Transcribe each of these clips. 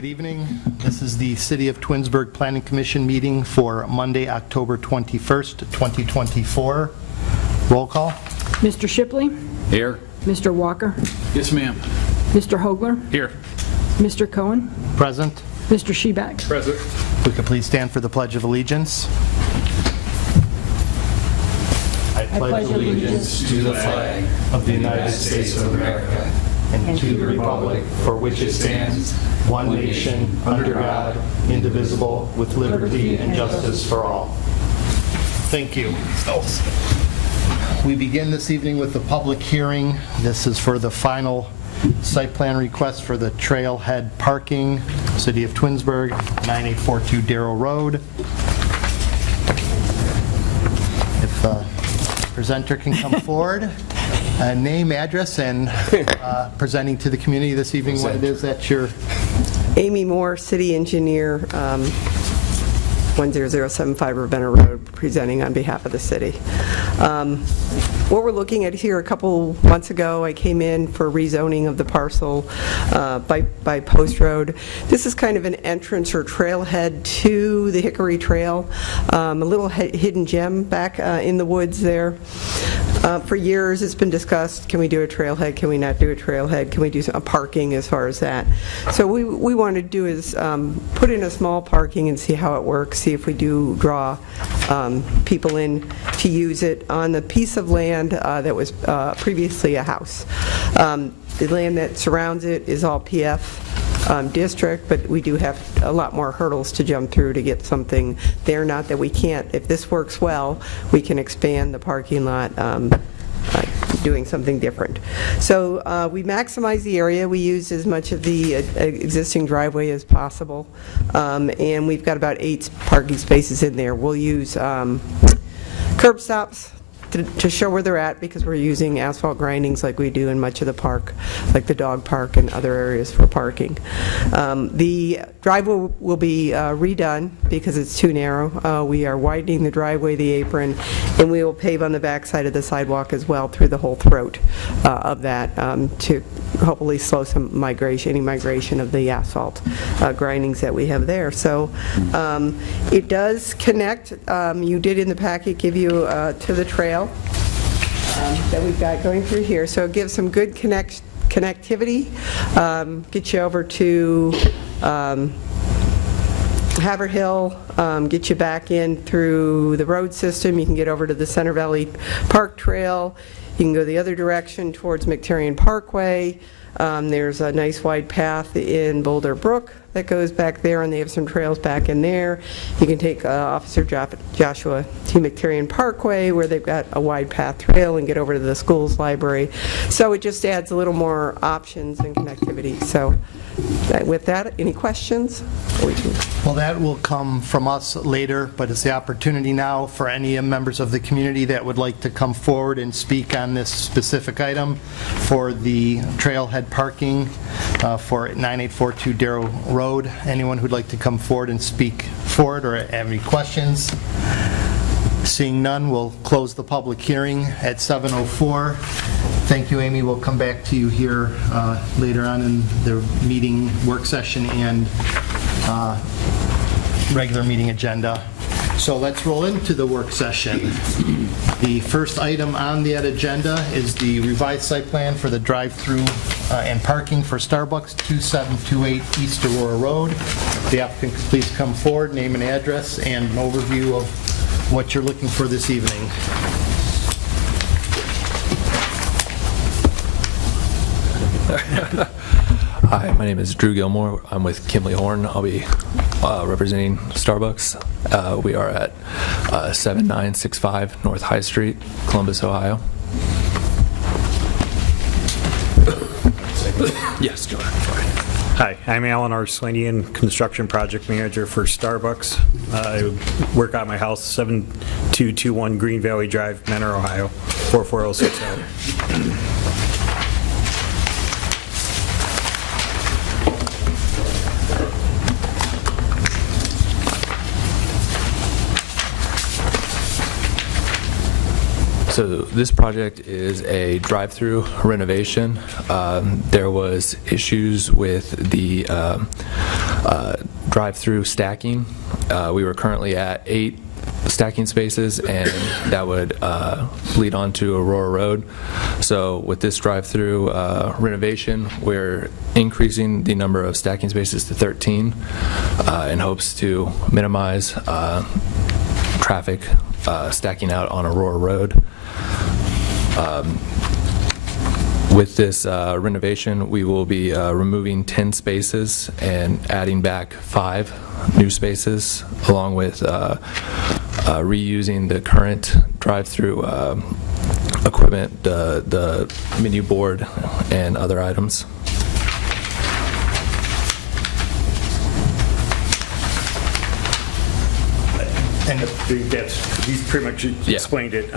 Good evening. This is the City of Twinsburg Planning Commission meeting for Monday, October 21st, 2024. Roll call. Mr. Shipley? Here. Mr. Walker? Yes, ma'am. Mr. Hogler? Here. Mr. Cohen? Present. Mr. Shebeck? Present. We could please stand for the Pledge of Allegiance. I pledge allegiance to the flag of the United States of America and to the republic for which it stands, one nation, under God, indivisible, with liberty and justice for all. Thank you. We begin this evening with the public hearing. This is for the final site plan request for the trailhead parking, City of Twinsburg, 9842 Darrow Road. If the presenter can come forward, name, address, and presenting to the community this evening what it is that you're... Amy Moore, City Engineer, 10075 Ravenna Road, presenting on behalf of the city. What we're looking at here, a couple months ago, I came in for rezoning of the parcel by Post Road. This is kind of an entrance or trailhead to the Hickory Trail, a little hidden gem back in the woods there. For years, it's been discussed, can we do a trailhead, can we not do a trailhead, can we do some parking as far as that. So we want to do is put in a small parking and see how it works, see if we do draw people in to use it on the piece of land that was previously a house. The land that surrounds it is all PF district, but we do have a lot more hurdles to jump through to get something there. Not that we can't, if this works well, we can expand the parking lot doing something different. So we maximize the area. We use as much of the existing driveway as possible, and we've got about 8 parking spaces in there. We'll use curb stops to show where they're at, because we're using asphalt grindings like we do in much of the park, like the dog park and other areas for parking. The driveway will be redone because it's too narrow. We are widening the driveway, the apron, and we will pave on the back side of the sidewalk as well through the whole throat of that to hopefully slow some migration, any migration of the asphalt grindings that we have there. So it does connect. You did in the packet give you to the trail that we've got going through here. So it gives some good connectivity, get you over to Haverhill, get you back in through the road system. You can get over to the Center Valley Park Trail. You can go the other direction towards McTarian Parkway. There's a nice wide path in Boulder Brook that goes back there, and they have some trails back in there. You can take Officer Joshua to McTarian Parkway, where they've got a wide path trail, and get over to the school's library. So it just adds a little more options and connectivity. So with that, any questions? Well, that will come from us later, but it's the opportunity now for any members of the community that would like to come forward and speak on this specific item for the trailhead parking for 9842 Darrow Road. Anyone who'd like to come forward and speak for it or have any questions? Seeing none, we'll close the public hearing at 7:04. Thank you, Amy. We'll come back to you here later on in the meeting work session and regular meeting agenda. So let's roll into the work session. The first item on that agenda is the revised site plan for the drive-through and parking for Starbucks, 2728 East Aurora Road. The applicant could please come forward, name and address, and an overview of what you're looking for this evening. Hi, my name is Drew Gilmore. I'm with Kimley Horn. I'll be representing Starbucks. We are at 7965 North High Street, Columbus, Ohio. Yes, go ahead. Sorry. Hi, I'm Alan Arslanian, Construction Project Manager for Starbucks. I work at my house, 7221 Green Valley Drive, Mentor, Ohio, 44060. So this project is a drive-through renovation. There was issues with the drive-through stacking. We were currently at 8 stacking spaces, and that would lead onto Aurora Road. So with this drive-through renovation, we're increasing the number of stacking spaces to 13 in hopes to minimize traffic stacking out on Aurora Road. With this renovation, we will be removing 10 spaces and adding back 5 new spaces, along with reusing the current drive-through equipment, the menu board, and other items. I think he's pretty much explained it.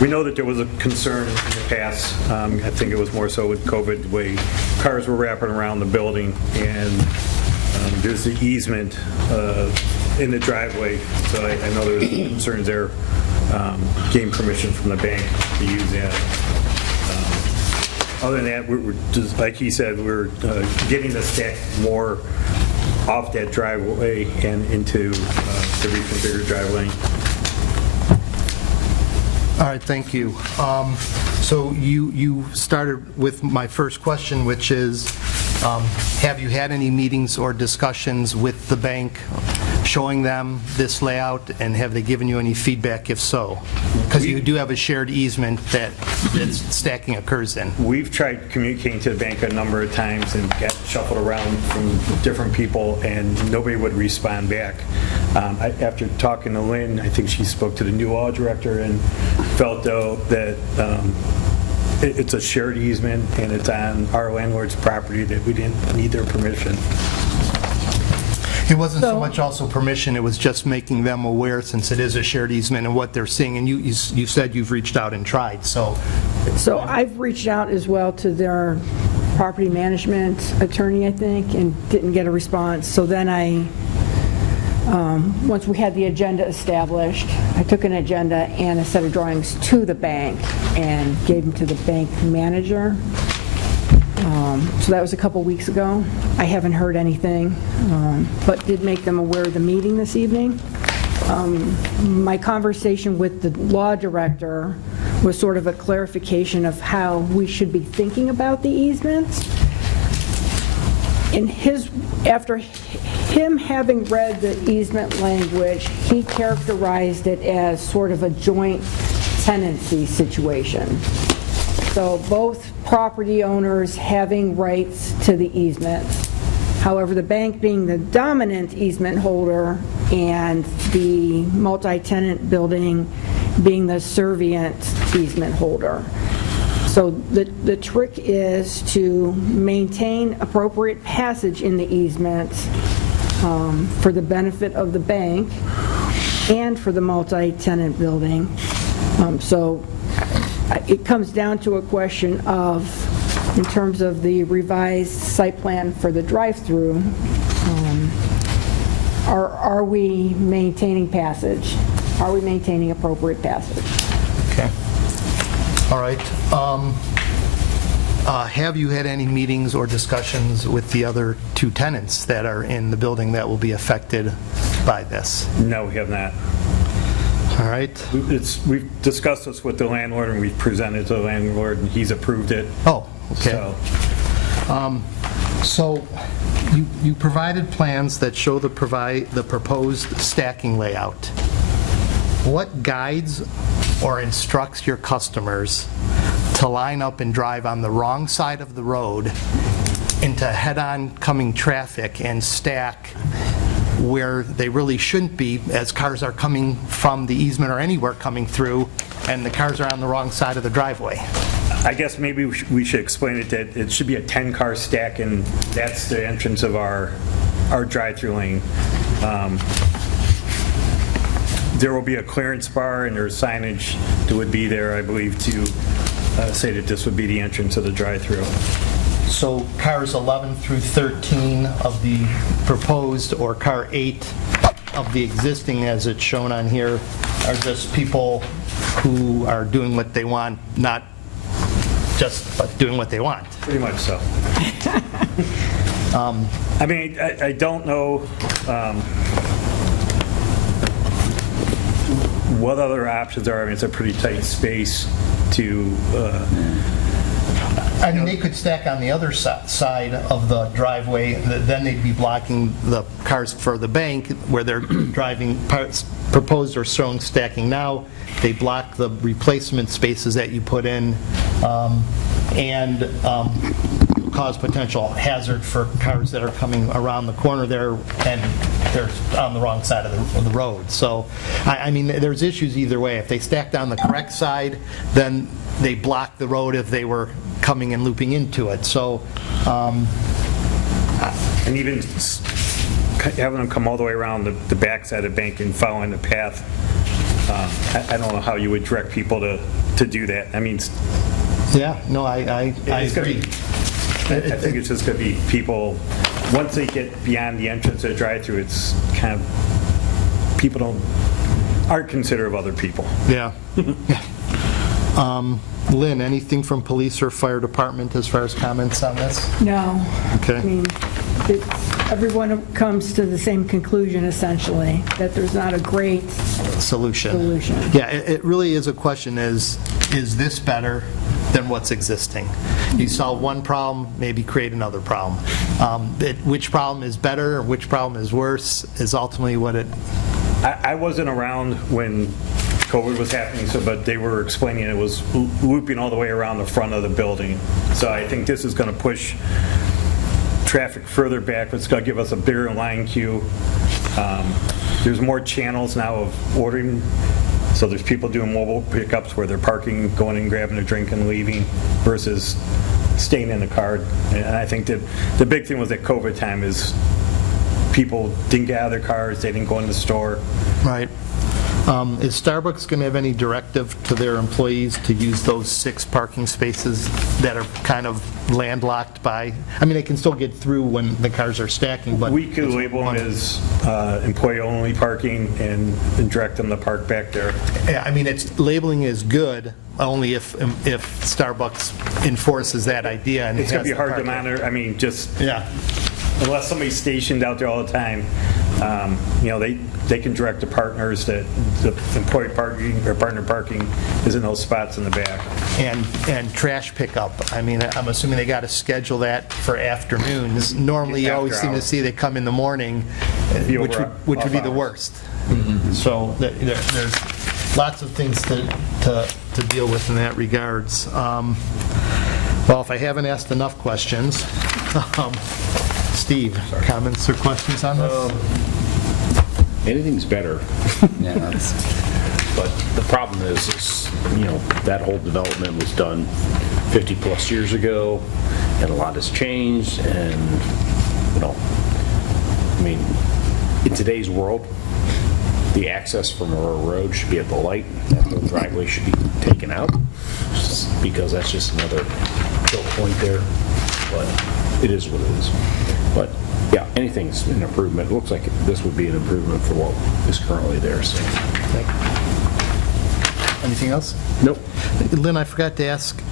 We know that there was a concern in the past. I think it was more so with COVID, the way cars were wrapping around the building, and there's the easement in the driveway. So I know there's concerns there. Getting permission from the bank to use that. Other than that, we're just, like he said, we're getting the stack more off that driveway and into the reconfigured drive lane. All right, thank you. So you started with my first question, which is, have you had any meetings or discussions with the bank showing them this layout, and have they given you any feedback if so? Because you do have a shared easement that stacking occurs in. We've tried communicating to the bank a number of times and got shuffled around from different people, and nobody would respond back. After talking to Lynn, I think she spoke to the new law director and felt, though, that it's a shared easement and it's on our landlord's property, that we didn't need their permission. It wasn't so much also permission, it was just making them aware, since it is a shared easement, and what they're seeing. And you said you've reached out and tried, so. So I've reached out as well to their property management attorney, I think, and didn't get a response. So then once we had the agenda established, I took an agenda and a set of drawings to the bank and gave them to the bank manager. So that was a couple weeks ago. I haven't heard anything, but did make them aware of the meeting this evening. My conversation with the law director was sort of a clarification of how we should be thinking about the easements. After him having read the easement language, he characterized it as sort of a joint tenancy situation. So both property owners having rights to the easements. However, the bank being the dominant easement holder and the multi-tenant building being the servient easement holder. So the trick is to maintain appropriate passage in the easement for the benefit of the bank and for the multi-tenant building. So it comes down to a question of, in terms of the revised site plan for the drive-through, are we maintaining passage? Are we maintaining appropriate passage? Okay. All right. Have you had any meetings or discussions with the other 2 tenants that are in the building that will be affected by this? No, we have not. All right. We've discussed this with the landlord, and we've presented it to the landlord, and he's approved it. Oh, okay. So, So you provided plans that show the proposed stacking layout. What guides or instructs your customers to line up and drive on the wrong side of the road into head-on coming traffic and stack where they really shouldn't be, as cars are coming from the easement or anywhere coming through, and the cars are on the wrong side of the driveway? I guess maybe we should explain it that it should be a 10-car stack, and that's the entrance of our drive-through lane. There will be a clearance bar, and there's signage that would be there, I believe, to say that this would be the entrance of the drive-through. So cars 11 through 13 of the proposed, or car 8 of the existing, as it's shown on here, are just people who are doing what they want, not just but doing what they want. Pretty much so. I mean, I don't know what other options are. I mean, it's a pretty tight space to, I mean, they could stack on the other side of the driveway, then they'd be blocking the cars for the bank where they're driving, proposed or shown stacking now. They block the replacement spaces that you put in, and cause potential hazard for cars that are coming around the corner there, and they're on the wrong side of the road. So, I mean, there's issues either way. If they stacked on the correct side, then they block the road if they were coming and looping into it. So, and even having them come all the way around the backside of the bank and following the path, I don't know how you would direct people to do that. I mean, yeah, no, I agree. I think it's just going to be people, once they get beyond the entrance of the drive-through, it's kind of, people aren't considerate of other people. Yeah. Lynn, anything from police or fire department as far as comments on this? No. Okay. I mean, everyone comes to the same conclusion, essentially, that there's not a great Solution. Yeah, it really is a question, is this better than what's existing? You solve one problem, maybe create another problem. Which problem is better or which problem is worse is ultimately what it... I wasn't around when COVID was happening, but they were explaining it was looping all the way around the front of the building. So I think this is going to push traffic further back. It's going to give us a bigger line queue. There's more channels now of ordering. So there's people doing mobile pickups where they're parking, going and grabbing a drink and leaving versus staying in the car. And I think that the big thing was at COVID time is people didn't get out of their cars, they didn't go in the store. Right. Is Starbucks going to have any directive to their employees to use those 6 parking spaces that are kind of landlocked by, I mean, they can still get through when the cars are stacking, but... We could label them as employee-only parking and direct them to park back there. Yeah, I mean, it's, labeling is good, only if Starbucks enforces that idea. And It's going to be has the hard to parking. monitor. I mean, just Yeah. unless somebody's stationed out there all the time, they can direct the partners that the employee parking or partner parking is in those spots in the back. And trash pickup, I mean, I'm assuming they got to schedule that for afternoons. Normally, you always After seem to hours. see they come in the morning, Be which over would off be the hours. worst. So there's lots of things to deal with in that regards. Well, if I haven't asked enough questions, Steve, comments or questions on this? Anything's better. But the problem is, that whole development was done 50-plus years ago, and a lot has changed, and, I mean, in today's world, the access from Aurora Road should be at the light, that whole driveway should be taken out, because that's just another choke point there, but it is what it is. But, yeah, anything's an improvement. It looks like this would be an improvement for what is currently there, so. Anything else? Nope. Lynn, I forgot to ask,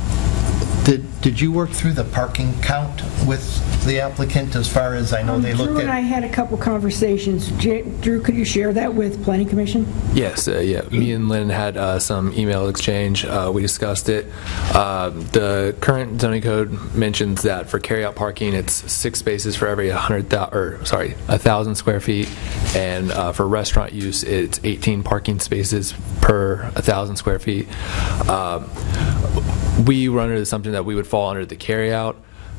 did you work through the parking count with the applicant as far as I know they looked Drew and I at? had a couple conversations. Drew, could you share that with Planning Commission? Yes, yeah. Me and Lynn had some email exchange. We discussed it. The current zoning code mentions that for carryout parking, it's 6 spaces for every 1,000 square feet, and for restaurant use, it's 18 parking spaces per 1,000 square feet. We were under the assumption that we would fall under the carryout.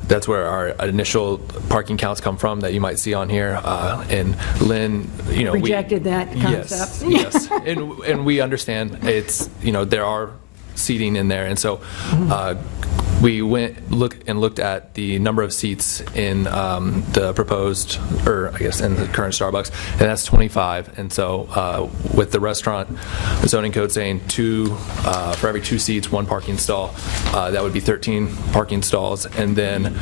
That's where our initial parking counts come from that you might see on here. And Lynn, Rejected that concept. Yes, and we understand it's, there are seating in there. And so we looked at the number of seats in the proposed, or I guess in the current Starbucks, and that's 25. And so with the restaurant zoning code saying for every 2 seats, 1 parking stall, that would be 13 parking stalls. And then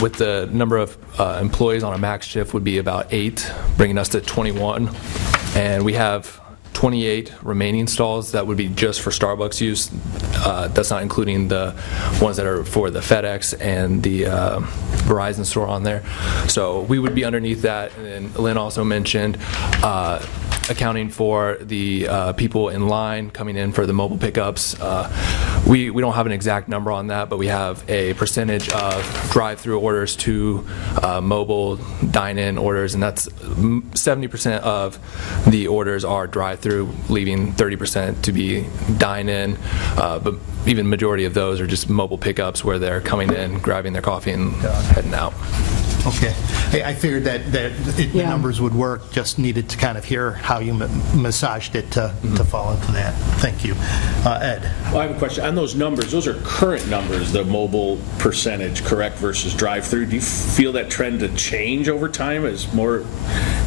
with the number of employees on a max shift would be about 8, bringing us to 21. And we have 28 remaining stalls that would be just for Starbucks use. That's not including the ones that are for the FedEx and the Verizon store on there. So we would be underneath that. And then Lynn also mentioned accounting for the people in line coming in for the mobile pickups. We don't have an exact number on that, but we have a percentage of drive-through orders to mobile dine-in orders, and that's 70% of the orders are drive-through, leaving 30% to be dine-in. But even majority of those are just mobile pickups where they're coming in, grabbing their coffee, and heading out. Okay. I figured that the Yeah. numbers would work, just needed to kind of hear how you massaged it to fall into that. Thank you. Ed? Well, I have a question. On those numbers, those are current numbers, the mobile percentage, correct, versus drive-through. Do you feel that trend to change over time as more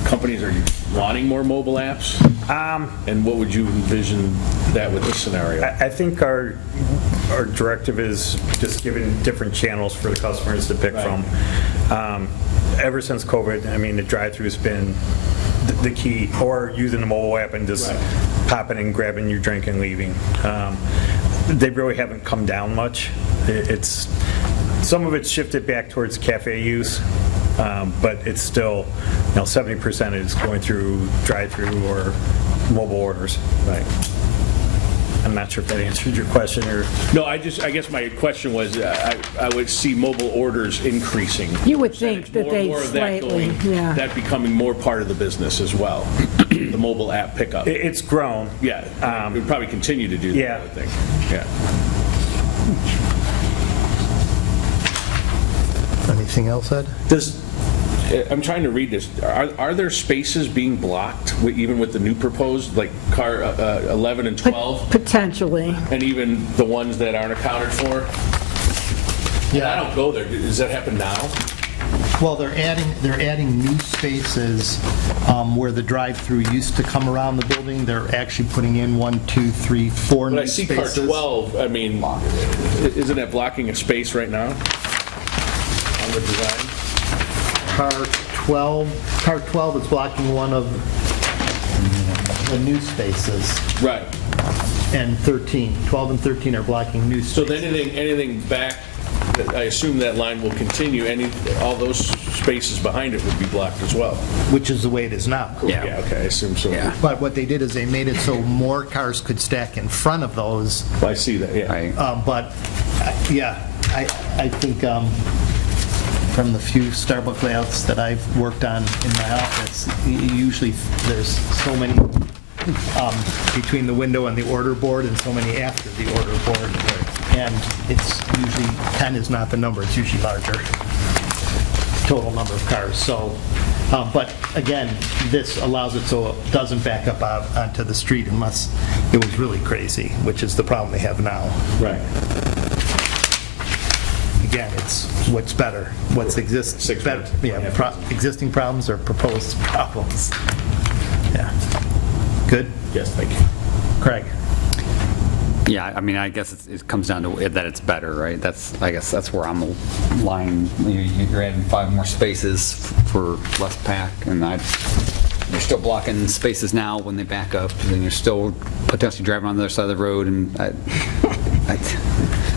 companies are wanting more mobile apps? And what would you envision that with this scenario? I think our directive is just giving different channels for the customers to pick from. Ever since COVID, I mean, the drive-thru's been the key, or using the mobile app and just popping and grabbing your drink and leaving. They really haven't come down much. Some of it's shifted back towards cafe use, but it's still, 70% is going through drive-through or mobile orders. Right. I'm not sure if that answered your question or. No, I guess my question was, I would see mobile orders increasing. You would think that they more of that slightly, going, yeah. that becoming more part of the business as well, the mobile app pickup. It's grown. Yeah, it would probably continue to do that, Yeah. I would think. Yeah. Anything else, Ed? I'm trying to read this. Are there spaces being blocked, even with the new proposed, like car 11 and 12? Potentially. And even the ones that aren't accounted for? Yeah. I don't go there. Does that happen now? Well, they're adding new spaces where the drive-through used to come around the building. They're actually putting in 1, 2, 3, 4 But new I see spaces. car 12, I mean, isn't that blocking a space right now on the design? Car 12 is blocking one of the new spaces, Right. and 12 and 13 are blocking new So spaces. then anything back, I assume that line will continue, all those spaces behind it would be blocked as well? Which is the way it is now. Yeah, okay, I assume so. Yeah. But what they did is they made it so more cars could stack in front of those. I see that, yeah. But, yeah, I think from the few Starbucks layouts that I've worked on in my office, usually there's so many between the window and the order board and so many after the order board. And it's usually 10 is not the number, it's usually larger total number of cars. So, but again, this allows it so it doesn't back up out onto the street unless it was really crazy, which is the problem they have now. Right. Again, it's what's better, what's existing, better, existing problems or proposed problems. Yeah. Good? Yes, thank you. Craig? Yeah, I mean, I guess it comes down to that it's better, right? I guess that's where I'm lying. You're adding 5 more spaces for less pack, and you're still blocking spaces now when they back up, and then you're still potentially driving on the other side of the road, and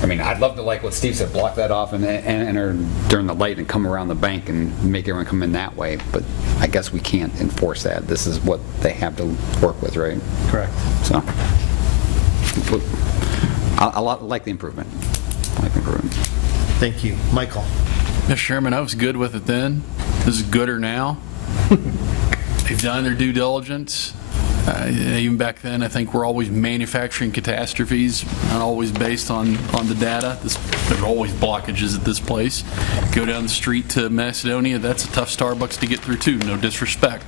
I mean, I'd love to, like what Steve said, block that off and enter during the light and come around the bank and make everyone come in that way, but I guess we can't enforce that. This is what they have to work with, right? Correct. So, I like the improvement. Thank you. Michael? Mr. Chairman, I was good with it then. This is gooder now. They've done their due diligence. Even back then, I think we're always manufacturing catastrophes, not always based on the data. There's always blockages at this place. Go down the street to Macedonia, that's a tough Starbucks to get through too, no disrespect.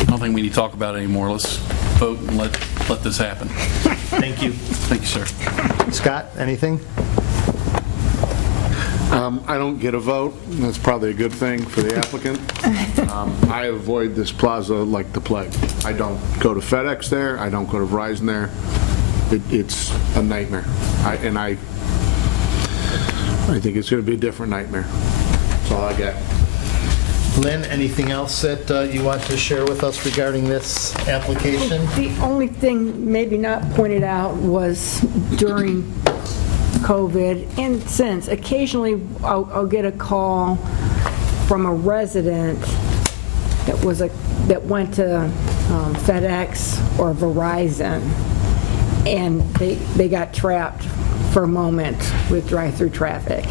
I don't think we need to talk about it anymore. Let's vote and let this happen. Thank you. Thank you, sir. Scott, anything? I don't get a vote, and that's probably a good thing for the applicant. I avoid this plaza like the plague. I don't go to FedEx there, I don't go to Verizon there. It's a nightmare. I think it's going to be a different nightmare. That's all I got. Lynn, anything else that you want to share with us regarding this application? The only thing maybe not pointed out was during COVID, and since occasionally I'll get a call from a resident that went to FedEx or Verizon, and they got trapped for a moment with drive-through traffic.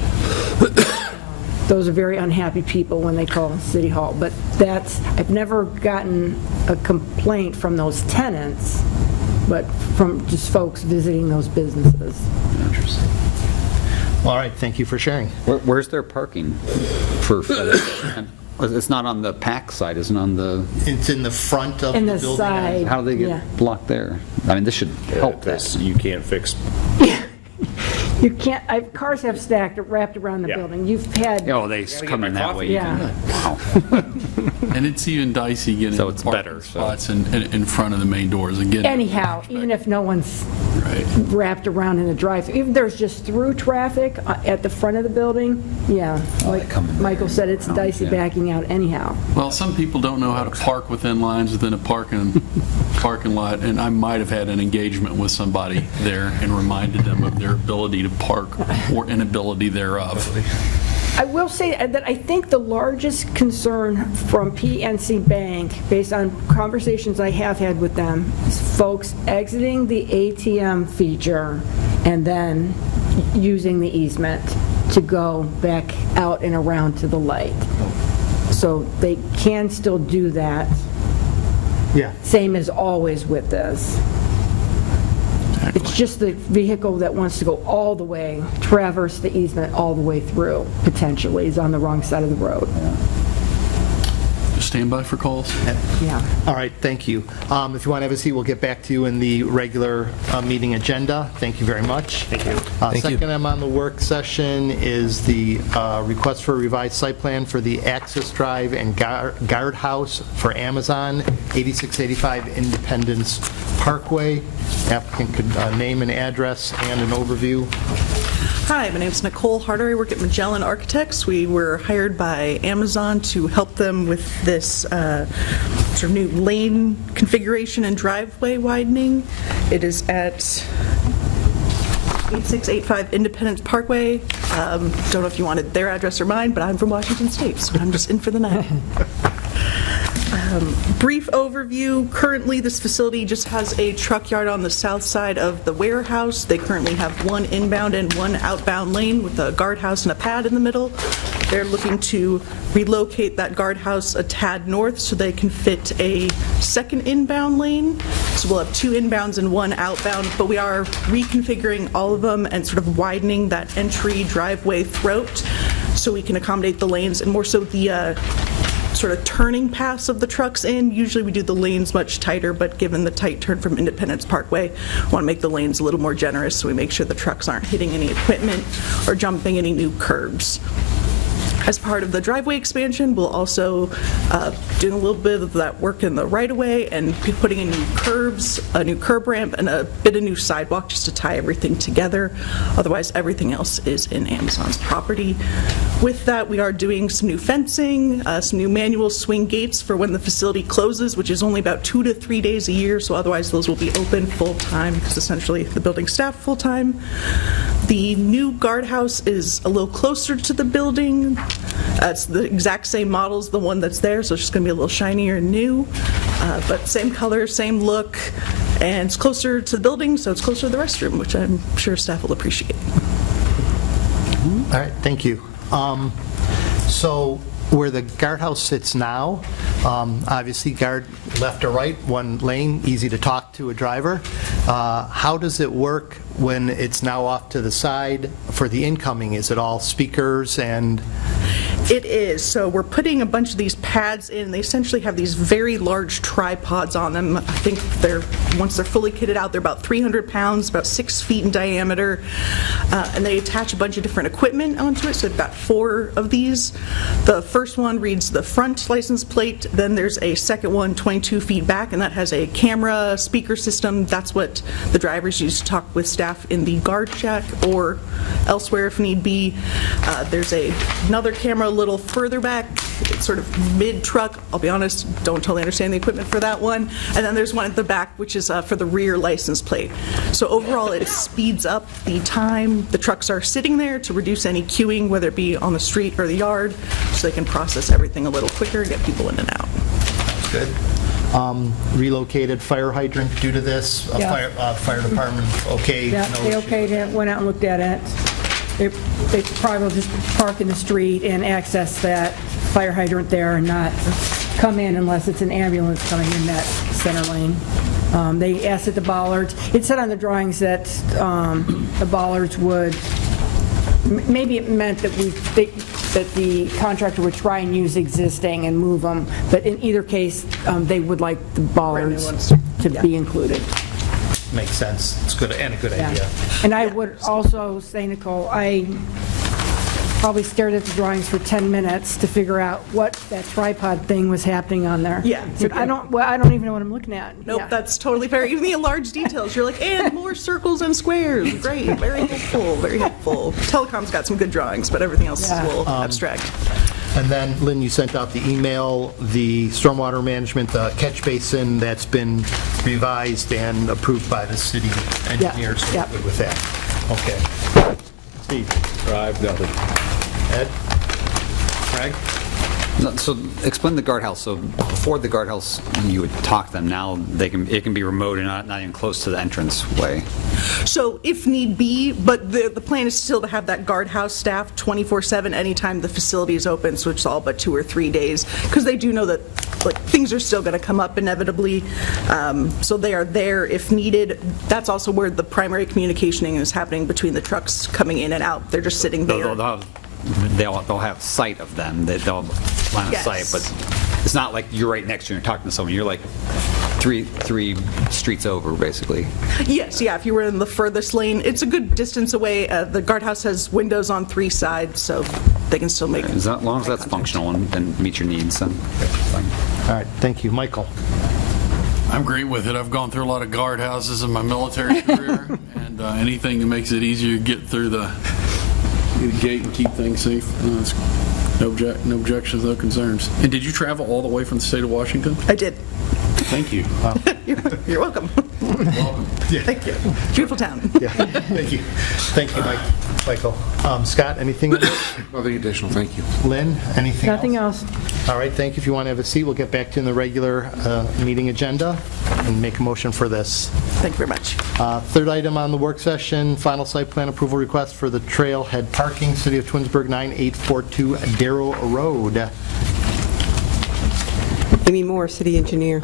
Those are very unhappy people when they call City Hall, but I've never gotten a complaint from those tenants, but from just folks visiting those businesses. Interesting. All right, thank you for sharing. Where's their parking for FedEx? It's not on the PAC side, isn't it on the, It's in the front of the In building. the side. how do they Yeah. get blocked there? I mean, this should help that. This you can't fix. You can't, cars have stacked, wrapped around the Yeah. building. You've had, Oh, they come in that way. Yeah. Wow. And it's even dicey getting So it's parking better, so. spots in front of the main doors. Again, anyhow, even if no one's right. wrapped around in the drive-through, even if there's just through traffic at the front of the building, yeah, like come in Michael said, it's dicey yeah. backing out anyhow. Well, some people don't know how to park within lines within a parking lot, and I might have had an engagement with somebody there and reminded them of their ability to park or inability thereof. I will say that I think the largest concern from PNC Bank, based on conversations I have had with them, is folks exiting the ATM feature and then using the easement to go back out and around to the light. So they can still do that, Yeah. same as always with this. It's just the vehicle that wants to go all the way, traverse the easement all the way through, potentially, is on the wrong side of the road. Just stand by for calls. Yeah. All right, thank you. If you want to have a seat, we'll get back to you in the regular meeting agenda. Thank you very much. Thank you. Second item on the work session is the request for a revised site plan for the access drive and guardhouse for Amazon, 8685 Independence Parkway. Applicant could name and address and an overview. Hi, my name is Nicole Harder. I work at Magellan Architects. We were hired by Amazon to help them with this sort of new lane configuration and driveway widening. It is at 8685 Independence Parkway. Don't know if you wanted their address or mine, but I'm from Washington State, so I'm just in for the night. Brief overview. Currently, this facility just has a truck yard on the south side of the warehouse. They currently have one inbound and one outbound lane with a guardhouse and a pad in the middle. They're looking to relocate that guardhouse a tad north so they can fit a second inbound lane. So we'll have two inbounds and one outbound, but we are reconfiguring all of them and sort of widening that entry driveway throat so we can accommodate the lanes and more so the sort of turning paths of the trucks in. Usually we do the lanes much tighter, but given the tight turn from Independence Parkway, we want to make the lanes a little more generous so we make sure the trucks aren't hitting any equipment or jumping any new curbs. As part of the driveway expansion, we'll also do a little bit of that work in the right-of-way and be putting in new curbs, a new curb ramp, and a bit of new sidewalk just to tie everything together. Otherwise, everything else is in Amazon's property. With that, we are doing some new fencing, some new manual swing gates for when the facility closes, which is only about 2 to 3 days a year, so otherwise those will be open full-time because essentially the building staff full-time. The new guardhouse is a little closer to the building. It's the exact same model as the one that's there, so it's just going to be a little shinier and new. But same color, same look, and it's closer to the building, so it's closer to the restroom, which I'm sure staff will appreciate. All right, thank you. So where the guardhouse sits now, obviously guard left or right, one lane, easy to talk to a driver. How does it work when it's now off to the side for the incoming? Is it all speakers and? It is. So we're putting a bunch of these pads in. They essentially have these very large tripods on them. I think once they're fully kitted out, they're about 300 pounds, about 6 feet in diameter. And they attach a bunch of different equipment onto it. So they've got 4 of these. The first one reads the front license plate. Then there's a second one 22 feet back, and that has a camera speaker system. That's what the drivers use to talk with staff in the guard shack or elsewhere if need be. There's another camera a little further back. It's sort of mid-truck. I'll be honest, don't totally understand the equipment for that one. And then there's one at the back, which is for the rear license plate. So overall, it speeds up the time the trucks are sitting there to reduce any queuing, whether it be on the street or the yard, so they can process everything a little quicker, get people in and out. Good. Relocated fire hydrant due to this? Yeah. Fire department, okay? Yeah, no they issue. okayed it, went out and looked at it. They probably will just park in the street and access that fire hydrant there and not come in unless it's an ambulance coming in that center lane. They asked at the bollards, it said on the drawings that the bollards would, maybe it meant that that the contractor would try and use existing and move them, but in either case, they would like the bollards to be included. Makes sense. It's good and a good Yeah. idea. And I would also say, Nicole, I probably stared at the drawings for 10 minutes to figure out what that tripod thing was happening on there. Yeah. I don't even know what I'm looking at. Nope, Yeah. that's totally fair. Even the large details, you're like, and more circles and squares. Great, very helpful, very helpful. Telecom's got some good drawings, but everything else is a little abstract. And then, Lynn, you sent out the email, the stormwater management, the catch basin that's been revised and approved by the city engineers. So Yeah. we're good with that. Okay. Steve? I have nothing. Ed? Craig? No, so explain the guardhouse. So before the guardhouse, you would talk to them. Now it can be remote and not even close to the entrance way. So if need be, but the plan is still to have that guardhouse staff 24/7 anytime the facility is open, so it's all but 2 or 3 days, because they do know that things are still going to come up inevitably. So they are there if needed. That's also where the primary communication is happening between the trucks coming in and out. They're just sitting there. They'll have sight of them. They'll line of Yes. sight, but it's not like you're right next to you and you're talking to someone. You're like three streets over, basically. Yes, yeah, if you were in the furthest lane, it's a good distance away. The guardhouse has windows on 3 sides, so they can still make. As long as that's functional and meet your needs, then fine. All right, thank you. Michael? I'm great with it. I've gone through a lot of guardhouses in my military career, and anything that makes it easier to get through the gate and keep things safe. No objections, no concerns. And did you travel all the way from the state of Washington? I did. Thank you. You're welcome. Thank you. Beautiful town. Yeah, thank you. Thank you, Michael. Scott, anything? Nothing additional, thank you. Lynn, anything else? Nothing else. All right, thank you. If you want to have a seat, we'll get back to you in the regular meeting agenda and make a motion for this. Thank you very much. Third item on the work session, final site plan approval request for the trailhead parking, City of Twinsburg, 9842 Darrow Road. Amy Moore, city engineer.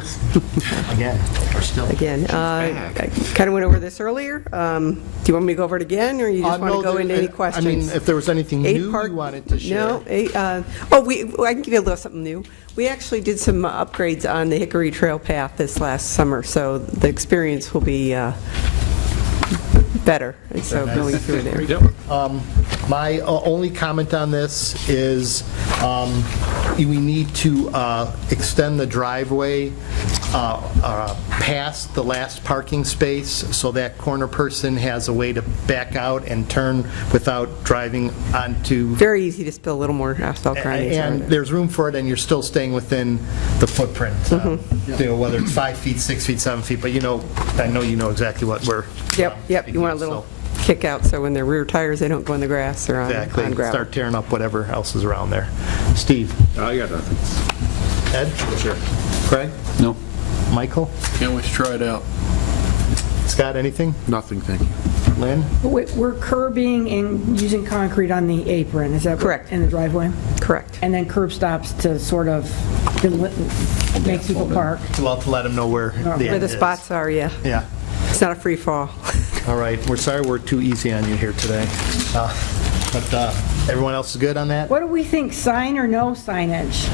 Again, we're still. Again, I kind of went over this earlier. Do you want me to go over it again, or you just want to go into any questions? I mean, if there was anything new Park- you wanted to share. No, I can give you a little something new. We actually did some upgrades on the Hickory Trail path this last summer, so the experience will be better, and so going through there. My only comment on this is we need to extend the driveway past the last parking space so that corner person has a way to back out and turn without driving onto. Very easy to spill a little more asphalt grindings on And it. there's room for it, and you're still staying within the footprint, you know, whether it's 5 feet, 6 feet, 7 feet, but I know you know exactly what we're. Yep, you want a little kick out, so when they're rear tires, they don't go in the grass or on Exactly, gravel. start tearing up whatever else is around there. Steve? I got nothing. Ed? Sure. Craig? No. Michael? Can't wait to try it out. Scott, anything? Nothing, thank you. Lynn? We're curbing and using concrete on the apron, is that Correct. in the driveway? Correct. And then curb stops to sort of make people park. Well, to let them know where the Where end the is. spots are, yeah. Yeah. It's not a free fall. All right, we're sorry we're too easy on you here today. But everyone else is good on that? What do we think, sign or no signage?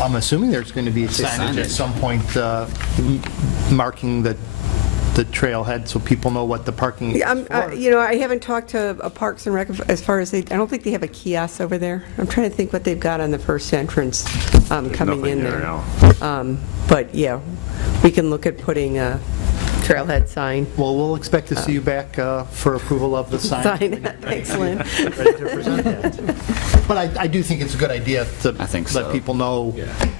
I'm assuming there's going to be signage at some point marking the trailhead so people know what the parking is Yeah, for. I haven't talked to Parks and Rec as far as I don't think they have a kiosk over there. I'm trying to think what they've got on the first entrance coming in there. But yeah, we can look at putting a trailhead sign. Well, we'll expect to see you back for approval of the sign. Excellent. Ready to present that. But I do think it's a good idea to I think let so. people know,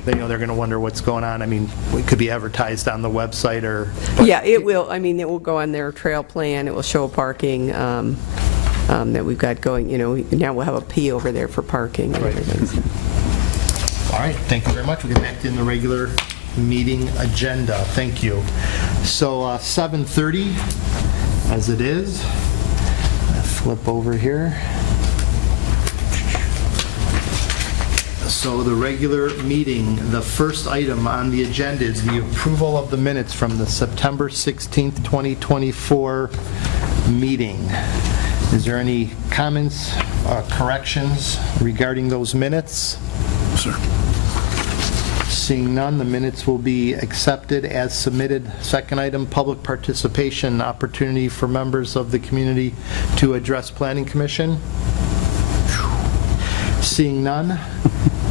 they know they're going to wonder what's going on. I mean, it could be advertised on the website or... Yeah, it will. I mean, it will go on their trail plan. It will show parking that we've got going. Now we'll have a P over there for parking and everything. All right, thank you very much. We'll get back in the regular meeting agenda. Thank you. So 7:30, as it is. Flip over here. So the regular meeting, the first item on the agenda is the approval of the minutes from the September 16th, 2024 meeting. Is there any comments, corrections regarding those minutes? Sir. Seeing none, the minutes will be accepted as submitted. Second item, public participation, opportunity for members of the community to address Planning Commission. Seeing none,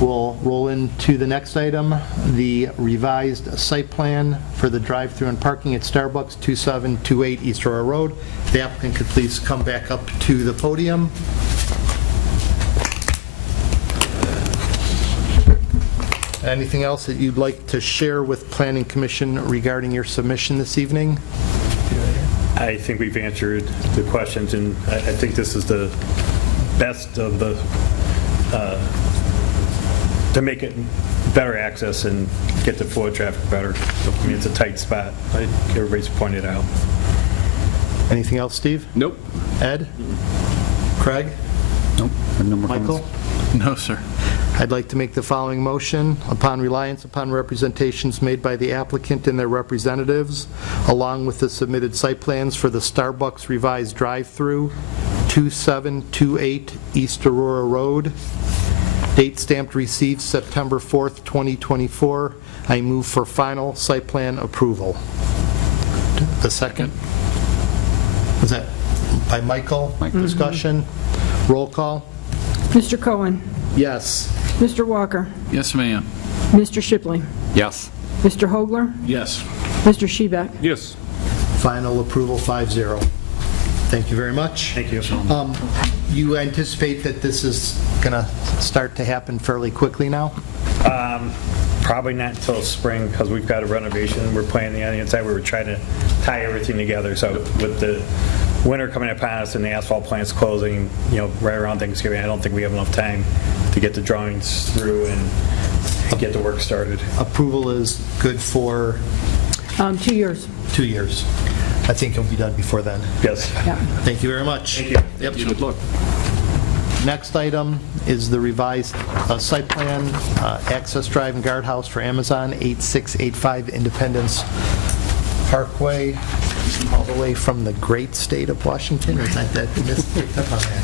we'll roll into the next item, the revised site plan for the drive-through and parking at Starbucks, 2728 East Aurora Road. The applicant could please come back up to the podium. Anything else that you'd like to share with Planning Commission regarding your submission this evening? I think we've answered the questions, and I think this is the best of the, to make it better access and get the flow of traffic better. I mean, it's a tight spot, like everybody's pointed out. Anything else, Steve? Nope. Ed? Craig? Nope. No more comments. Michael? No, sir. I'd like to make the following motion. Upon reliance upon representations made by the applicant and their representatives, along with the submitted site plans for the Starbucks revised drive-through, 2728 East Aurora Road, date stamped received September 4th, 2024, I move for final site plan approval. The second? Was that by Michael? Discussion? Roll call? Mr. Cohen? Yes. Mr. Walker? Yes, ma'am. Mr. Shipley? Yes. Mr. Hogler? Yes. Mr. Shebeck? Yes. Final approval 5-0. Thank you very much. Thank you. You anticipate that this is going to start to happen fairly quickly now? Probably not until spring, because we've got a renovation we're planning on the inside. We were trying to tie everything together, so with the winter coming upon us and the asphalt plants closing, right around Thanksgiving, I don't think we have enough time to get the drawings through and get the work started. Approval is good for 2 years. 2 years. I think it'll be done before then. Yes. Yeah. Thank you very much. Thank you. Yep. Good luck. Next item is the revised site plan, access drive and guardhouse for Amazon, 8685 Independence Parkway, all the way from the great state of Washington. Is that picked up on that?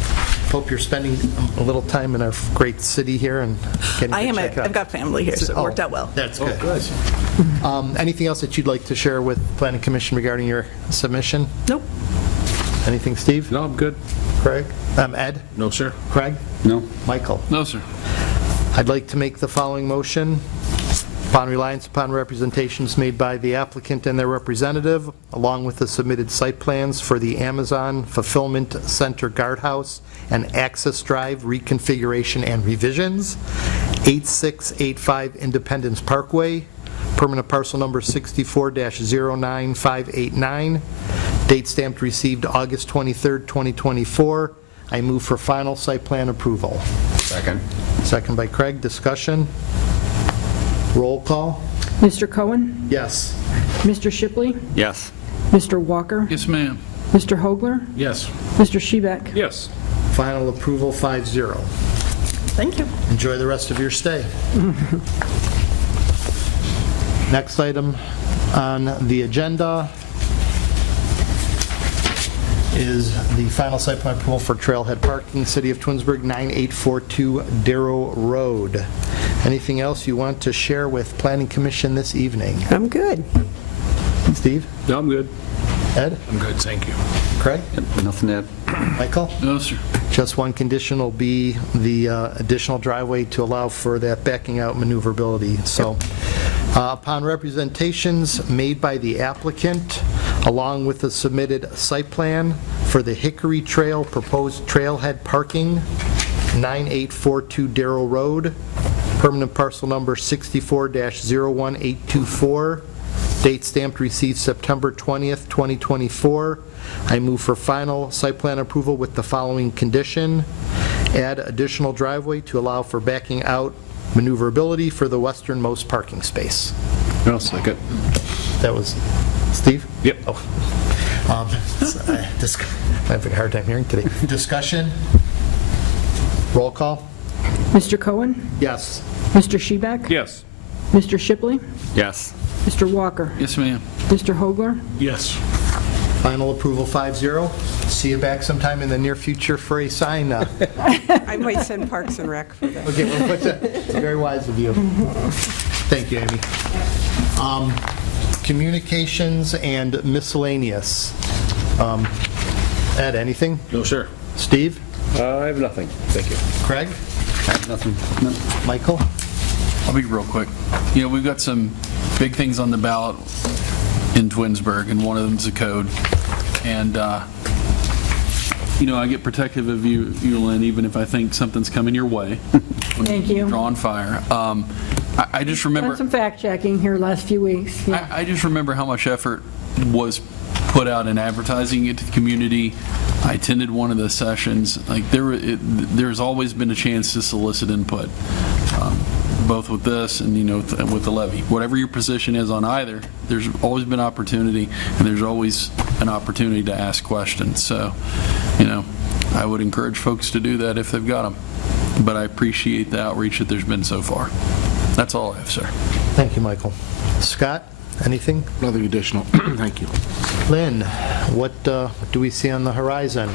Hope you're spending a little time in our great city here and getting I to am. check out. I've got family here, so it worked out well. That's good. Anything else that you'd like to share with Planning Commission regarding your submission? Nope. Anything, Steve? No, I'm good. Craig? Ed? No, sir. Craig? No. Michael? No, sir. I'd like to make the following motion. Upon reliance upon representations made by the applicant and their representative, along with the submitted site plans for the Amazon Fulfillment Center Guardhouse and Access Drive reconfiguration and revisions, 8685 Independence Parkway, permanent parcel number 64-09589, date stamped received August 23rd, 2024. I move for final site plan approval. Second. Second by Craig. Discussion? Roll call? Mr. Cohen? Yes. Mr. Shipley? Yes. Mr. Walker? Yes, ma'am. Mr. Hogler? Yes. Mr. Shebeck? Yes. Final approval 5-0. Thank you. Enjoy the rest of your stay. Next item on the agenda is the final site plan approval for Trailhead Parking, City of Twinsburg, 9842 Darrow Road. Anything else you want to share with Planning Commission this evening? I'm good. Steve? No, I'm good. Ed? I'm good, thank you. Craig? Nothing to add. Michael? No, sir. Just one condition will be the additional driveway to allow for that backing out maneuverability. So upon representations made by the applicant, along with the submitted site plan for the Hickory Trail proposed trailhead parking, 9842 Darrow Road, permanent parcel number 64-01824, date stamped received September 20th, 2024. I move for final site plan approval with the following condition: add additional driveway to allow for backing out maneuverability for the westernmost parking space. No, second. That was Steve? Yep. Oh. I'm having a hard time hearing today. Discussion? Roll call? Mr. Cohen? Yes. Mr. Shebeck? Yes. Mr. Shipley? Yes. Mr. Walker? Yes, ma'am. Mr. Hogler? Yes. Final approval 5-0. See you back sometime in the near future for a sign. I might send Parks and Rec for that. Okay, well, it's very wise of you. Thank you, Amy. Communications and miscellaneous. Ed, anything? No, sir. Steve? I have nothing, thank you. Craig? Nothing. No. Michael? I'll be real quick. You know, we've got some big things on the ballot in Twinsburg, and one of them's the code. And, you know, I get protective of you, Lynn, even if I think something's coming your way. Thank you. Draw on fire. I just remember... Done some fact-checking here last few weeks. Yeah. I just remember how much effort was put out in advertising it to the community. I attended one of the sessions. Like there's always been a chance to solicit input, both with this and, you know, with the levy. Whatever your position is on either, there's always been opportunity, and there's always an opportunity to ask questions. So, you know, I would encourage folks to do that if they've got them. But I appreciate the outreach that there's been so far. That's all I have, sir. Thank you, Michael. Scott, anything? Nothing additional. Thank you. Lynn, what do we see on the horizon?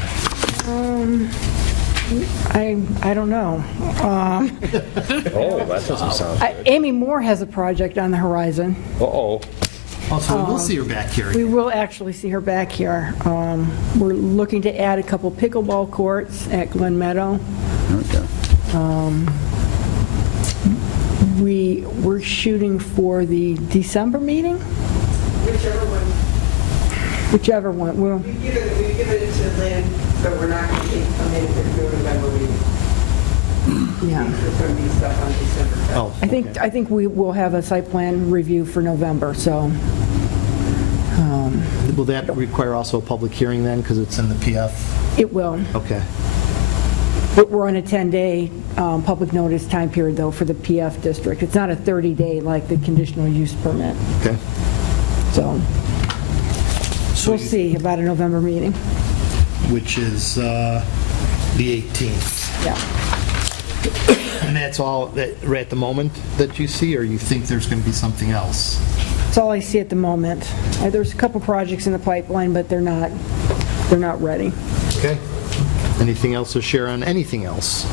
I don't know. Oh, that doesn't sound good. Amy Moore has a project on the horizon. Uh-oh. Also, we'll see her back here. We will actually see her back here. We're looking to add a couple pickleball courts at Glen Meadow. Okay. We're shooting for the December meeting? Whichever one. Well, We've given it to Lynn, so we're not going to come in and do a November meeting. yeah. There's going to be stuff on December 10th. Oh, I think we will have a site plan review for November, so. will that require also a public hearing then, because it's in the PF? It will. Okay. But we're on a 10-day public notice time period, though, for the PF district. It's not a 30-day like the conditional use permit. Okay. So we'll see about a November meeting. Which is the 18th. Yeah. And that's all that right at the moment that you see, or you think there's going to be something else? That's all I see at the moment. There's a couple projects in the pipeline, but they're not ready. Okay. Anything else to share on anything else?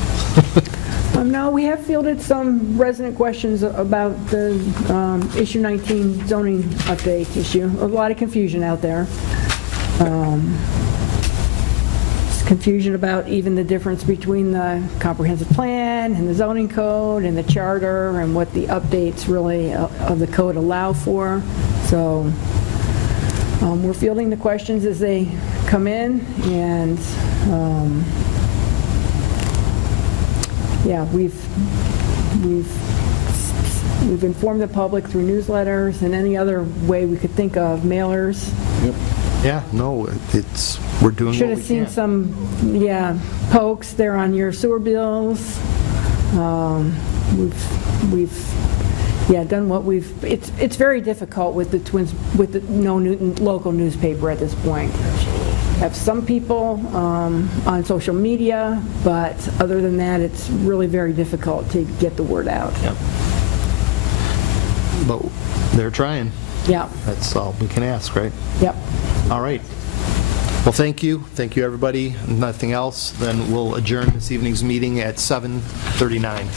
No, we have fielded some resident questions about the issue 19 zoning update issue. A lot of confusion out there. Confusion about even the difference between the comprehensive plan and the zoning code and the charter and what the updates really of the code allow for. So we're fielding the questions as they come in, and yeah, we've informed the public through newsletters and any other way we could think of, mailers. Yeah, no, we're doing Should what have we can. seen some, pokes there on your sewer bills. We've done what it's very difficult with the no local newspaper at this point. Have some people on social media, but other than that, it's really very difficult to get the word out. Yep. But they're trying. Yeah, That's all we can ask, right? yep. All right. Well, thank you. Thank you, everybody. Nothing else, then we'll adjourn this evening's meeting at 7:39.